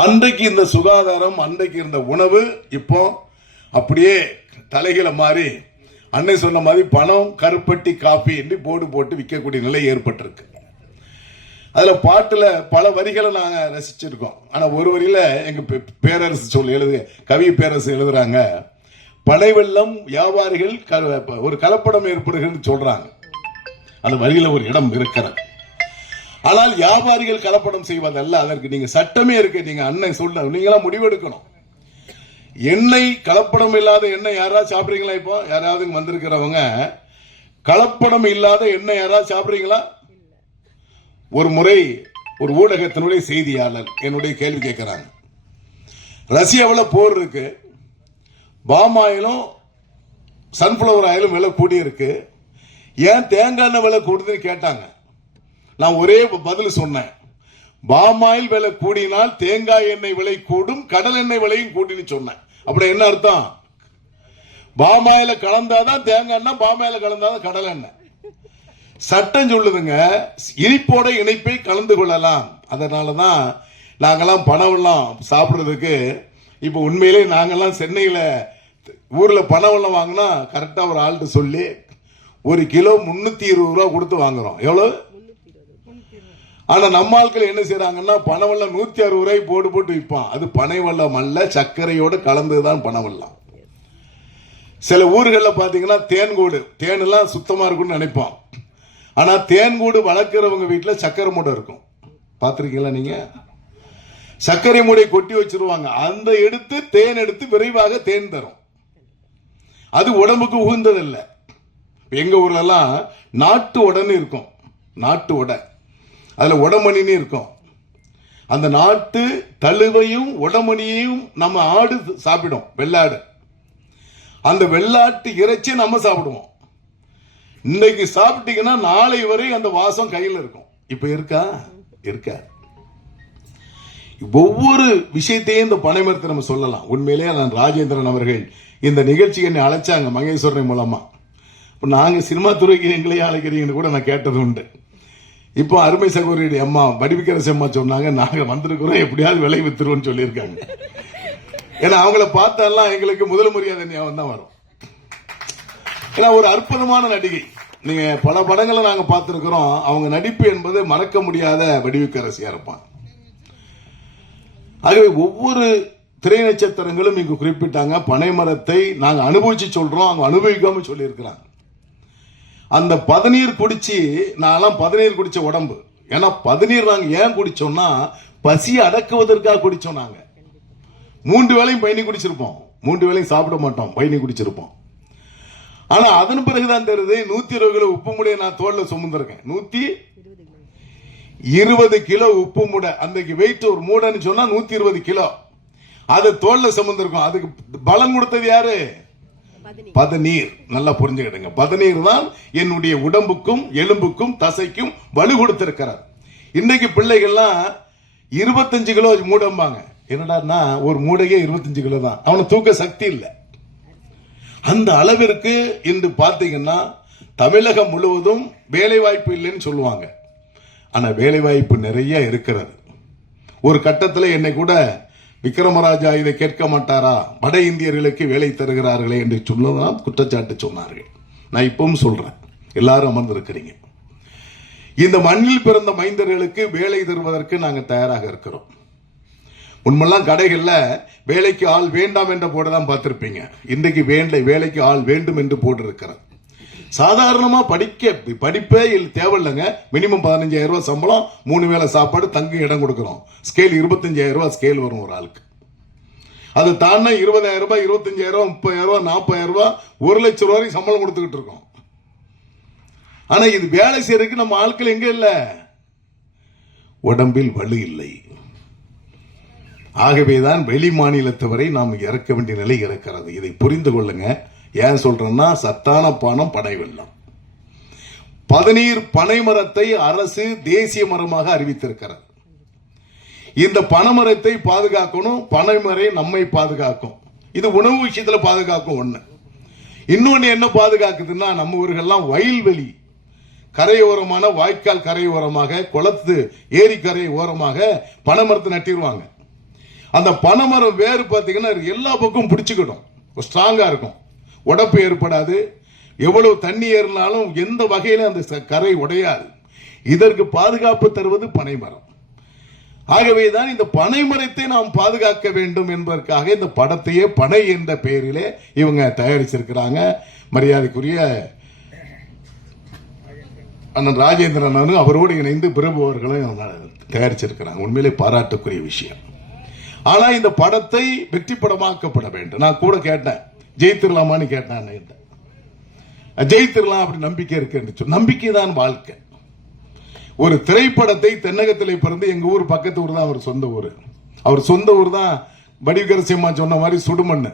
அன்றைக்கு இந்த சுகாதாரம், அன்றைக்கு இருந்த உணவு இப்போ அப்படியே தலைகளை மாறி அன்னை சொன்ன மாதிரி பணம், கருப்பட்டி, காப்பி என்று போர்டு போட்டு விற்கக்கூடிய நிலை ஏற்பட்டிருக்கு. அதுல பாட்டுல பல வரிகளை நாங்க ரசிச்சிருக்கோம். ஆனா ஒரு வரியில எங்க பேரரசு கவி பேரரசு எழுதுறாங்க, பனை வெள்ளம் வியாபாரிகள் ஒரு கலப்படம் ஏற்படுகிறது சொல்றாங்க. அந்த வரியில ஒரு இடம் இருக்கிறது. ஆனால் வியாபாரிகள் கலப்படம் செய்வதல்ல, அதற்கு நீங்க சட்டமே இருக்கு. நீங்க அண்ணன் சொல்ல நீங்களாம் முடிவெடுக்கணும். எண்ணெய் கலப்படம் இல்லாத எண்ணெய் யாராவது சாப்பிடுறீங்களா? இப்போ யாராவது வந்திருக்கிறவங்க கலப்படம் இல்லாத எண்ணெய் யாராவது சாப்பிடுறீங்களா? ஒரு முறை ஒரு ஊடகத்தினுடைய செய்தியாளர் என்னுடைய கேள்வி கேட்கிறாங்க, ரஷ்யாவில் போர் இருக்கு, பாம் ஆயிலும் சன்ஃபிளவர் ஆயிலும் விலை கூடி இருக்கு, ஏன் தேங்காய் எண்ணெய் விலை கூடுதுன்னு கேட்டாங்க. நான் ஒரே பதில் சொன்னேன், பாம் ஆயில் விலை கூடினால் தேங்காய் எண்ணெய் விலை கூடும், கடல் எண்ணெய் விலையும் கூடின்னு சொன்னேன். அப்படி என்ன அர்த்தம்? பாம் ஆயில கலந்தாதான் தேங்காய் எண்ணெய், பாம் ஆயில கலந்தாதான் கடல் எண்ணெய். சட்டம் சொல்லுதுங்க, இனிப்போட இணைப்பை கலந்து கொள்ளலாம். அதனாலதான் நாங்கெல்லாம் பணம் எல்லாம் சாப்பிடுறதுக்கு இப்ப உண்மையிலே நாங்கெல்லாம் சென்னையில ஊர்ல பணம் எல்லாம் வாங்கினா கரெக்டா ஒரு ஆள்கிட்ட சொல்லி 1 கிலோ 320 ரூபா கொடுத்து வாங்குறோம். எவ்வளவு? ஆனா நம்ம ஆட்கள் என்ன செய்யறாங்கன்னா பனவெல்லம் 160 ரூபாய் போட்டு விற்பான். அது பனை வெல்லம் அல்ல, சர்க்கரையோடு கலந்துதான் பனவெல்லம். சில ஊர்களில் பாத்தீங்கன்னா தேன்கூடு, தேன் எல்லாம் சுத்தமா இருக்கும்னு நினைப்பான். ஆனா தேன்கூடு வளர்க்கிறவங்க வீட்டுல சர்க்கரை மூடை இருக்கும். பாத்திருக்கீங்களா நீங்க? சர்க்கரை மூடை கொட்டி வச்சிருவாங்க. அந்த எடுத்து தேன் எடுத்து விரைவாக தேன் தரும். அது உடம்புக்கு உகந்ததில்ல. எங்க ஊர்ல எல்லாம் நாட்டு உடன்னு இருக்கும். நாட்டு உடை, அதுல உடமணின்னு இருக்கும். அந்த நாட்டு தழுவையும் உடமணியையும் நம்ம ஆடு சாப்பிடும், வெள்ளாடு. அந்த வெள்ளாட்டு இறைச்சி நம்ம சாப்பிடுவோம். இன்னைக்கு சாப்பிட்டீங்கன்னா நாளை வரை அந்த வாசம் கையில் இருக்கும். இப்ப இருக்கா? இருக்க. ஒவ்வொரு விஷயத்தையும் இந்த பனைமரத்தை நம்ம சொல்லலாம். உண்மையிலேயே நான் ராஜேந்திரன் அவர்கள் இந்த நிகழ்ச்சிக்கு என்னை அழைச்சாங்க மகேஸ்வரன் மூலமா. நாங்க சினிமா துறைக்கு எங்களையே அழைக்கிறீங்கன்னு கூட நான் கேட்டது உண்டு. இப்போ அருமை சகோதரி அம்மா வடிவிக்கரசி அம்மா சொன்னாங்க, நாங்க வந்திருக்கிறோம் எப்படியாவது விலை வித்துருவோம்னு சொல்லியிருக்காங்க. ஏன்னா அவங்கள பார்த்தாலாம் எங்களுக்கு முதல் மரியாதை ஞாபகம் தான் வரும். ஏன்னா ஒரு அற்புதமான நடிகை. நீங்க பல படங்களை நாங்க பார்த்திருக்கிறோம். அவங்க நடிப்பு என்பது மறக்க முடியாத வடிவிக்கரசியா இருப்பாங்க. ஆகவே ஒவ்வொரு திரை நட்சத்திரங்களும் இங்கு குறிப்பிட்டாங்க. பனைமரத்தை நாங்க அனுபவிச்சு சொல்றோம், அவங்க அனுபவிக்காம சொல்லி இருக்கிறாங்க. அந்த பதநீர் குடிச்சு, நான் பதநீர் குடிச்ச உடம்பு. ஏன்னா பதநீர் நாங்க ஏன் குடிச்சோம்னா பசி அடக்குவதற்காக குடிச்சோம். நாங்க 3 வேளையும் பயணி குடிச்சிருப்போம். 3 வேளையும் சாப்பிட மாட்டோம், பயணி குடிச்சிருப்போம். ஆனா அதன் பிறகுதான் தெரியுது 120 கிலோ உப்பு மூடைய நான் தோல்ல சுமந்திருக்கேன். 120 கிலோ உப்பு மூடை. அன்றைக்கு வெயிட் ஒரு மூடைன்னு சொன்னா 120 கிலோ. அது தோல்ல சுமந்திருக்கும். அதுக்கு பலம் கொடுத்தது யாரு? பதநீர். நல்லா புரிஞ்சுக்கிடுங்க. பதநீர் தான் என்னுடைய உடம்புக்கும் எலும்புக்கும் தசைக்கும் வலு கொடுத்திருக்கிறார். இன்னைக்கு பிள்ளைகள்லாம் 25 கிலோ மூடம்பாங்க. என்னடா ஒரு மூடையே 25 கிலோ தான். அவனை தூக்க சக்தி இல்லை. அந்த அளவிற்கு இன்று பார்த்தீங்கன்னா தமிழகம் முழுவதும் வேலை வாய்ப்பு இல்லைன்னு சொல்லுவாங்க. ஆனா வேலை வாய்ப்பு நிறைய இருக்கிறது. ஒரு கட்டத்தில் என்னை கூட விக்ரமராஜா இதை கேட்க மாட்டாரா, வட இந்தியர்களுக்கு வேலை தருகிறார்களே என்று சொல்லலாம் குற்றச்சாட்டு சொன்னார்கள். நான் இப்பவும் சொல்றேன், எல்லாரும் அமர்ந்திருக்கிறீங்க. இந்த மண்ணில் பிறந்த மைந்தர்களுக்கு வேலை தருவதற்கு நாங்கள் தயாராக இருக்கிறோம். உண்மையெல்லாம் கடைகள்ல வேலைக்கு ஆள் வேண்டாம் என்ற போர்டுதான் பார்த்திருப்பீங்க. இன்றைக்கு வேலைக்கு ஆள் வேண்டும் என்று போட்டு இருக்கிறது. சாதாரணமா படிப்பே தேவையில்லைங்க. மினிமம் 15,000 ரூபாய் சம்பளம், 3 வேளை சாப்பாடு, தங்கு இடம் கொடுக்கிறோம். ஸ்கேல் 25,000 ரூபாய் ஸ்கேல் வரும் ஒரு ஆளுக்கு. அது தானே 20,000 ரூபாய், 25,000 ரூபாய், 30,000 ரூபாய், 40,000 ரூபாய், 1,00,000 ரூபாய் சம்பளம் கொடுத்துக்கிட்டு இருக்கோம். ஆனா இது வேலை செய்யறதுக்கு நம்ம ஆட்கள் எங்க இல்ல, உடம்பில் வலு இல்லை. ஆகவேதான் வெளி மாநிலத்தவரை நாம் இறக்க வேண்டிய நிலை இருக்கிறது. இதை புரிந்து கொள்ளுங்க. ஏன் சொல்றேன்னா சத்தான பானம் பனை வெல்லம். பதநீர் பனைமரத்தை அரசு தேசிய மரமாக அறிவித்திருக்கிறது. இந்த பனைமரத்தை பாதுகாக்கணும். பனைமரை நம்மை பாதுகாக்கும். இது உணவு விஷயத்துல பாதுகாக்கும் ஒண்ணு. இன்னொன்னு என்ன பாதுகாக்குதுன்னா, நம்ம ஊர்கள்லாம் வயல்வெளி கரையோரமான வாய்க்கால் கரையோரமாக, குளத்து ஏரி கரை ஓரமாக பனைமரத்தை நட்டிடுவாங்க. அந்த பனைமரம் வேறு பார்த்தீங்கன்னா எல்லா பக்கம் பிடிச்சுக்கிடும், ஸ்ட்ராங்கா இருக்கும், உடப்பு ஏற்படாது. எவ்வளவு தண்ணி ஏறினாலும் எந்த வகையில அந்த கரை உடையாது. இதற்கு பாதுகாப்பு தருவது பனைமரம். ஆகவேதான் இந்த பனைமரத்தை நாம் பாதுகாக்க வேண்டும் என்பதற்காக இந்த படத்தையே பனை என்ற பெயரிலே இவங்க தயாரிச்சிருக்கிறாங்க. மரியாதைக்குரிய அண்ணன் ராஜேந்திரன் அவரோடு இணைந்து பிரபு அவர்களும் தயாரிச்சிருக்கிறாங்க. உண்மையிலே பாராட்டுக்குரிய விஷயம். ஆனா இந்த படத்தை வெற்றி படமாக்கப்பட வேண்டும். நான் கூட கேட்டேன், ஜெயித்திரலாமான்னு கேட்டேன். ஜெயித்திரலாம் அப்படி நம்பிக்கை இருக்கு. நம்பிக்கை தான் வாழ்க்கை. ஒரு திரைப்படத்தை தென்னகத்திலே பிறந்து எங்க ஊர் பக்கத்து ஊர் தான் அவர் சொந்த ஊர். அவர் சொந்த ஊர் தான் வடிவகரசியம்மா சொன்ன மாதிரி சுடுமண்ணு.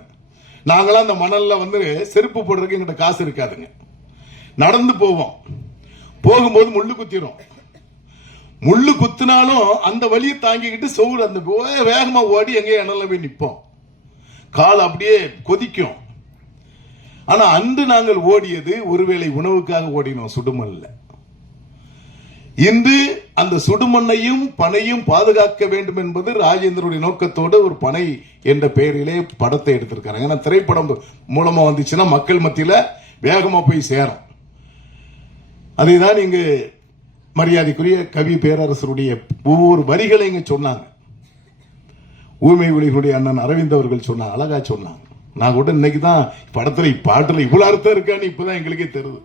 நாங்களாம் அந்த மணல்ல வந்து செருப்பு போடுறதுக்கு எங்கிட்ட காசு இருக்காதுங்க. நடந்து போவோம். போகும்போது முள்ளு குத்திரும். முள்ளு குத்தினாலும் அந்த வழியை தாங்கிக்கிட்டு சோறு அந்த வேகமா ஓடி எங்கேயும் இணல போய் நிற்போம். கால் அப்படியே கொதிக்கும். ஆனா அன்று நாங்கள் ஓடியது ஒருவேளை உணவுக்காக ஓடினோம், சுடுமண்ல. இன்று அந்த சுடுமண்ணையும் பனையும் பாதுகாக்க வேண்டும் என்பது ராஜேந்திரனுடைய நோக்கத்தோடு ஒரு பனை என்ற பெயரிலே படத்தை எடுத்திருக்காங்க. ஏன்னா திரைப்படம் மூலமா வந்துச்சுன்னா மக்கள் மத்தியில வேகமா போய் சேரும். அதைதான் இங்கு மரியாதைக்குரிய கவி பேரரசருடைய ஒவ்வொரு வரிகளை இங்க சொன்னாங்க. ஊமை ஒளிகளுடைய அண்ணன் அரவிந்த் அவர்கள் சொன்னாங்க, அழகா சொன்னாங்க. நான் கூட இன்னைக்கு தான் படத்துல பாட்டுல இவ்வளவு அர்த்தம் இருக்கான்னு இப்பதான் எங்களுக்கே தெரியுது.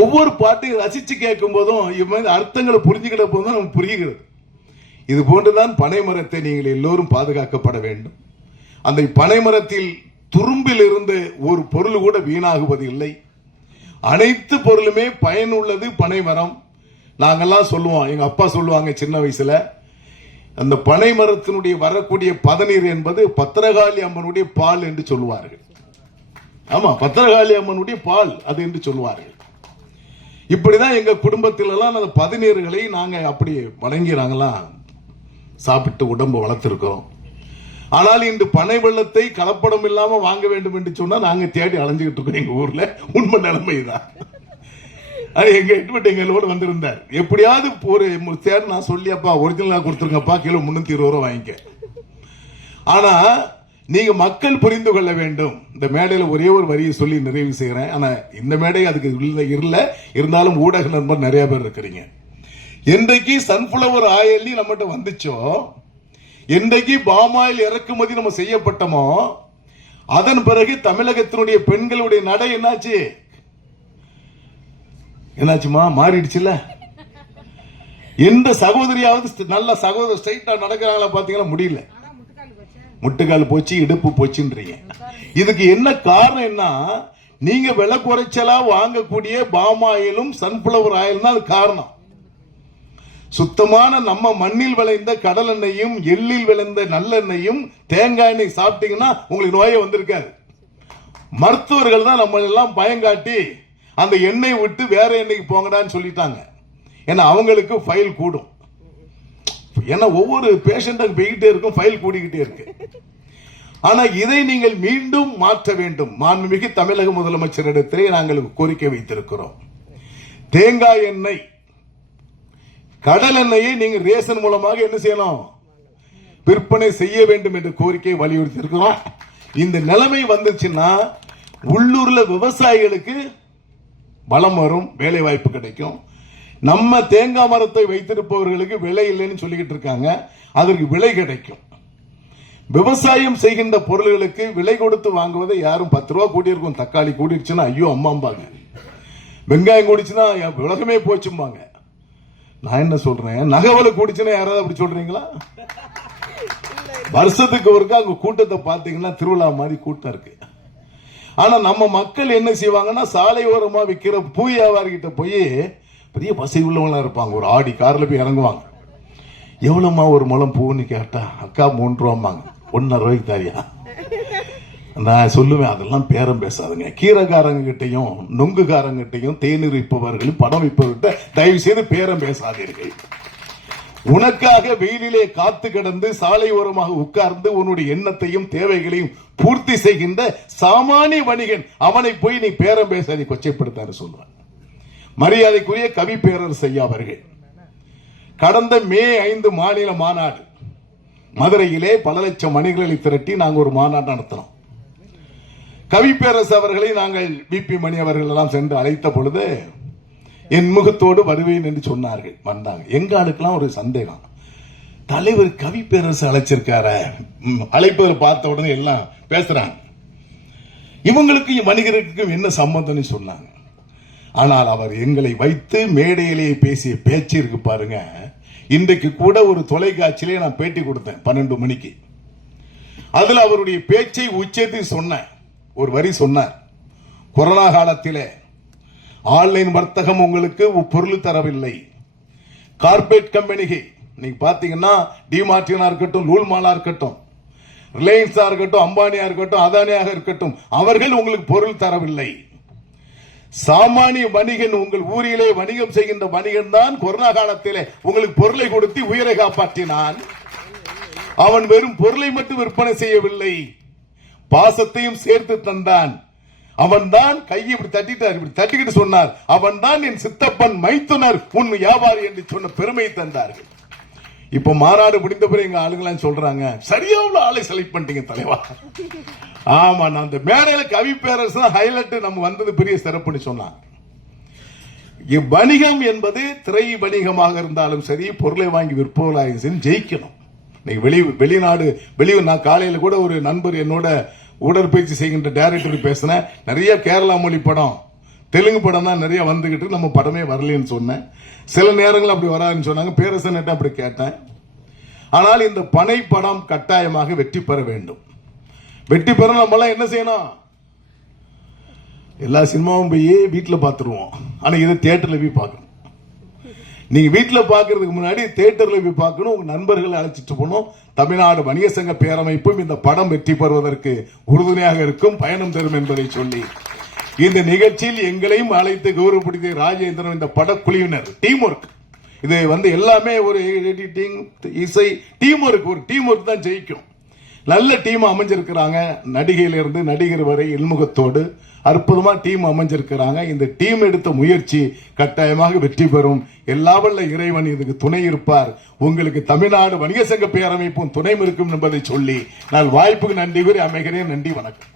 ஒவ்வொரு பாட்டையும் ரசிச்சு கேட்கும் போதும் இவங்க அர்த்தங்களை புரிஞ்சுக்கிட்ட போதும் நமக்கு புரிகிறது. இது போன்றுதான் பனைமரத்தை நீங்கள் எல்லோரும் பாதுகாக்கப்பட வேண்டும். அந்த பனைமரத்தில் துரும்பில் இருந்து ஒரு பொருள் கூட வீணாகுவது இல்லை. அனைத்து பொருளுமே பயனுள்ளது பனைமரம். நாங்கெல்லாம் சொல்லுவோம், எங்க அப்பா சொல்லுவாங்க சின்ன வயசுல, அந்த பனைமரத்தினுடைய வரக்கூடிய பதநீர் என்பது பத்திரகாளி அம்மனுடைய பால் என்று சொல்லுவார்கள். ஆமா, பத்திரகாளி அம்மனுடைய பால் அது என்று சொல்லுவார்கள். இப்படிதான் எங்க குடும்பத்தில் எல்லாம் அந்த பதநீர்களை நாங்க அப்படி வணங்கி நாங்கெல்லாம் சாப்பிட்டு உடம்பு வளர்த்திருக்கிறோம். ஆனால் இன்று பனை வெள்ளத்தை கலப்படம் இல்லாம வாங்க வேண்டும் என்று சொன்னா நாங்க தேடி அலைஞ்சுக்கிட்டு இருக்கோம். எங்க ஊர்ல உண்மை நிலைமைதான். எங்க எட்வெட் எங்களோட வந்திருந்தார். எப்படியாவது ஒரு தேடி நான் சொல்லி, அப்பா ஒரிஜினலா கொடுத்துருங்கப்பா, கிலோ 320 ரூபாய் வாங்கிக்க. ஆனா நீங்க மக்கள் புரிந்து கொள்ள வேண்டும். இந்த மேடையில ஒரே ஒரு வரியை சொல்லி நிறைவு செய்யறேன். ஆனா இந்த மேடை அதுக்கு இல்ல, இருந்தாலும் ஊடக நண்பர் நிறைய பேர் இருக்கிறீங்க. என்றைக்கு சன்ஃபிளவர் ஆயில் நம்மகிட்ட வந்துச்சோ, என்றைக்கு பாமாயில் இறக்குமதி நம்ம செய்யப்பட்டமோ, அதன் பிறகு தமிழகத்தினுடைய பெண்களுடைய நடை என்னாச்சுமா மாறிடுச்சுல. எந்த சகோதரியாவது நல்ல சகோதர ஸ்ட்ரைட்டா நடக்கிறாங்களா பாத்தீங்கன்னா முடியல. முட்டுக்கால் போச்சு, இடுப்பு போச்சுன்றீங்க. இதுக்கு என்ன காரணம்னா, நீங்க விலை குறைச்சலா வாங்கக்கூடிய பாமாயிலும் சன்ஃபிளவர் ஆயில் தான் அது காரணம். சுத்தமான நம்ம மண்ணில் விளைந்த கடல் எண்ணெயும் எள்ளில் விளைந்த நல்லெண்ணெயும் தேங்காய் எண்ணெய் சாப்பிட்டீங்கன்னா உங்களுக்கு நோயே வந்திருக்காது. மருத்துவர்கள் தான் நம்ம எல்லாம் பயங்காட்டி அந்த எண்ணெய் விட்டு வேற எண்ணெய்க்கு போங்கடான்னு சொல்லிட்டாங்க. ஏன்னா அவங்களுக்கு ஃபைல் கூடும். ஏன்னா ஒவ்வொரு பேஷண்ட்டுக்கு போய்கிட்டே இருக்கும், ஃபைல் கூடிக்கிட்டே இருக்கு. ஆனா இதை நீங்கள் மீண்டும் மாற்ற வேண்டும். மாண்புமிகு தமிழக முதலமைச்சரிடத்திலே நாங்கள் கோரிக்கை வைத்திருக்கிறோம். தேங்காய் எண்ணெய், கடல் எண்ணெயை நீங்க ரேஷன் மூலமாக என்ன செய்யணும், விற்பனை செய்ய வேண்டும் என்ற கோரிக்கையை வலியுறுத்தி இருக்கிறோம். இந்த நிலைமை வந்துச்சுன்னா உள்ளூர்ல விவசாயிகளுக்கு பலம் வரும், வேலை வாய்ப்பு கிடைக்கும். நம்ம தேங்காய் மரத்தை வைத்திருப்பவர்களுக்கு விலை இல்லைன்னு சொல்லிக்கிட்டு இருக்காங்க, அதற்கு விலை கிடைக்கும். விவசாயம் செய்கின்ற பொருள்களுக்கு விலை கொடுத்து வாங்குவதை யாரும் 10 ரூபா கூட்டி இருக்கும். தக்காளி கூடிடுச்சுன்னா ஐயோ அம்மாம்பாங்க, வெங்காயம் கூடிச்சுன்னா உலகமே போச்சும்பாங்க. நான் என்ன சொல்றேன், நகவலை கூடிச்சுன்னா யாராவது அப்படி சொல்றீங்களா? வருஷத்துக்கு ஒருக்கா அங்க கூட்டத்தை பாத்தீங்கன்னா திருவிழா மாதிரி கூட்டம் இருக்கு. ஆனா நம்ம மக்கள் என்ன செய்வாங்கன்னா, சாலை ஓரமா விற்கிற பூ வியாபாரிகிட்ட போய், பெரிய பசை உள்ளவங்களா இருப்பாங்க, ஒரு ஆடி கார்ல போய் இறங்குவாங்க. எவ்வளவுமா ஒரு முழம் பூன்னு கேட்டா, அக்கா 3 ரூபாம்பாங்க. 1.5 ரூபாய்க்கு தாரியா? நான் சொல்லுவேன், அதெல்லாம் பேரம் பேசாதுங்க. கீரைக்காரங்க கிட்டையும் நொங்குக்காரங்க கிட்டையும் தேநீர் விற்பவர்களும் படம் விற்பவர்கிட்ட தயவு செய்து பேரம் பேசாதீர்கள். உனக்காக வெயிலிலே காத்து கிடந்து சாலை ஓரமாக உட்கார்ந்து உன்னுடைய எண்ணத்தையும் தேவைகளையும் பூர்த்தி செய்கின்ற சாமானிய வணிகன், அவனை போய் நீ பேரம் பேசாதி கொச்சைப்படுத்தாரு சொல்றான். மரியாதைக்குரிய கவி பேரரசு ஐயா அவர்கள் கடந்த மே 5 மாநில மாநாடு மதுரையிலே பல லட்சம் மணிகளை திரட்டி நாங்கள் ஒரு மாநாடு நடத்தினோம். கவிப்பேரரசு அவர்களை நாங்கள் பிபி மணி அவர்கள் எல்லாம் சென்று அழைத்த பொழுது என் முகத்தோடு வருவேன் என்று சொன்னார்கள். வந்தாங்க. எங்க ஆளுக்கெல்லாம் ஒரு சந்தேகம், தலைவர் கவிப்பேரரசு அழைச்சிருக்கார, அழைப்பதை பார்த்த உடனே எல்லாம் பேசுறாங்க, இவங்களுக்கும் வணிகருக்கும் என்ன சம்பந்தம்னு சொன்னாங்க. ஆனால் அவர் எங்களை வைத்து மேடையிலேயே பேசிய பேச்சு இருக்கு பாருங்க. இன்றைக்கு கூட ஒரு தொலைக்காட்சியிலே நான் பேட்டி கொடுத்தேன் 12 மணிக்கு. அதுல அவருடைய பேச்சை உச்சத்தில் சொன்ன ஒரு வரி சொன்னார், கொரோனா காலத்திலே ஆன்லைன் வர்த்தகம் உங்களுக்கு பொருள் தரவில்லை. கார்பரேட் கம்பெனிகள் நீங்க பாத்தீங்கன்னா டிமார்டினா இருக்கட்டும், லூல்மாலா இருக்கட்டும், ரிலையன்ஸா இருக்கட்டும், அம்பானியா இருக்கட்டும், அதானியாக இருக்கட்டும், அவர்கள் உங்களுக்கு பொருள் தரவில்லை. சாமானிய வணிகன், உங்கள் ஊரிலே வணிகம் செய்கின்ற வணிகன் தான் கொரோனா காலத்திலே உங்களுக்கு பொருளை கொடுத்து உயிரை காப்பாற்றினான். அவன் வெறும் பொருளை மட்டும் விற்பனை செய்யவில்லை, பாசத்தையும் சேர்த்து தந்தான். அவன் தான் கையை இப்படி தட்டிட்டார், இப்படி தட்டிக்கிட்டு சொன்னார், அவன் தான் என் சித்தப்பன் மைத்துனர் உன் வியாபாரி என்று சொன்ன பெருமையை தந்தார்கள். இப்ப மாநாடு முடிந்த பிறகு எங்க ஆளுங்களாம் சொல்றாங்க, சரியா உள்ள ஆளை செலக்ட் பண்ணிட்டீங்க தலைவா. ஆமா, நான் அந்த மேடையில கவிப்பேரரசு ஹைலைட் நம்ம வந்தது பெரிய சிறப்புன்னு சொன்னாங்க. வணிகம் என்பது திரை வணிகமாக இருந்தாலும் சரி, பொருளை வாங்கி விற்பவர்களாக சரி, ஜெயிக்கணும். வெளிநாடு நான் காலையில கூட ஒரு நண்பர் என்னோட உடற்பயிற்சி செய்கின்ற டைரக்டர் பேசினேன். நிறைய கேரளா மொழி படம், தெலுங்கு படம் தான் நிறைய வந்துகிட்டு, நம்ம படமே வரலன்னு சொன்னேன். சில நேரங்கள் அப்படி வராதுன்னு சொன்னாங்க. பேரரசன் அப்படி கேட்டேன். ஆனால் இந்த பனை படம் கட்டாயமாக வெற்றி பெற வேண்டும். வெற்றி பெற நம்ம என்ன செய்யணும்? எல்லா சினிமாவும் போய் வீட்டில் பார்த்துருவோம். ஆனா இதை தியேட்டர்ல போய் பார்க்கணும். நீங்க வீட்டில் பார்க்கறதுக்கு முன்னாடி தியேட்டர்ல போய் பார்க்கணும். உங்க நண்பர்களை அழைச்சிட்டு போகணும். தமிழ்நாடு வணிக சங்க பேரமைப்பும் இந்த படம் வெற்றி பெறுவதற்கு உறுதுணையாக இருக்கும், பயணம் தரும் என்பதை சொல்லி இந்த நிகழ்ச்சியில் எங்களையும் அழைத்து கௌரவப்படுத்திய ராஜேந்திரன், இந்த படக்குழுவினர் டீம் ஒர்க், இது எல்லாமே ஒரு எடிட்டிங், இசை டீம் ஒர்க், ஒரு டீம் ஒர்க் தான் ஜெயிக்கும். நல்ல டீம் அமைஞ்சிருக்கிறாங்க. நடிகையிலிருந்து நடிகர் வரை இல்முகத்தோடு அற்புதமா டீம் அமைஞ்சிருக்கிறாங்க. இந்த டீம் எடுத்த முயற்சி கட்டாயமாக வெற்றி பெறும். எல்லா வல்ல இறைவன் இதுக்கு துணை இருப்பார். உங்களுக்கு தமிழ்நாடு வணிக சங்க பேரமைப்பும் துணை இருக்கும் என்பதை சொல்லி நான் வாய்ப்புக்கு நன்றி கூறி அமைகிறேன். நன்றி, வணக்கம்.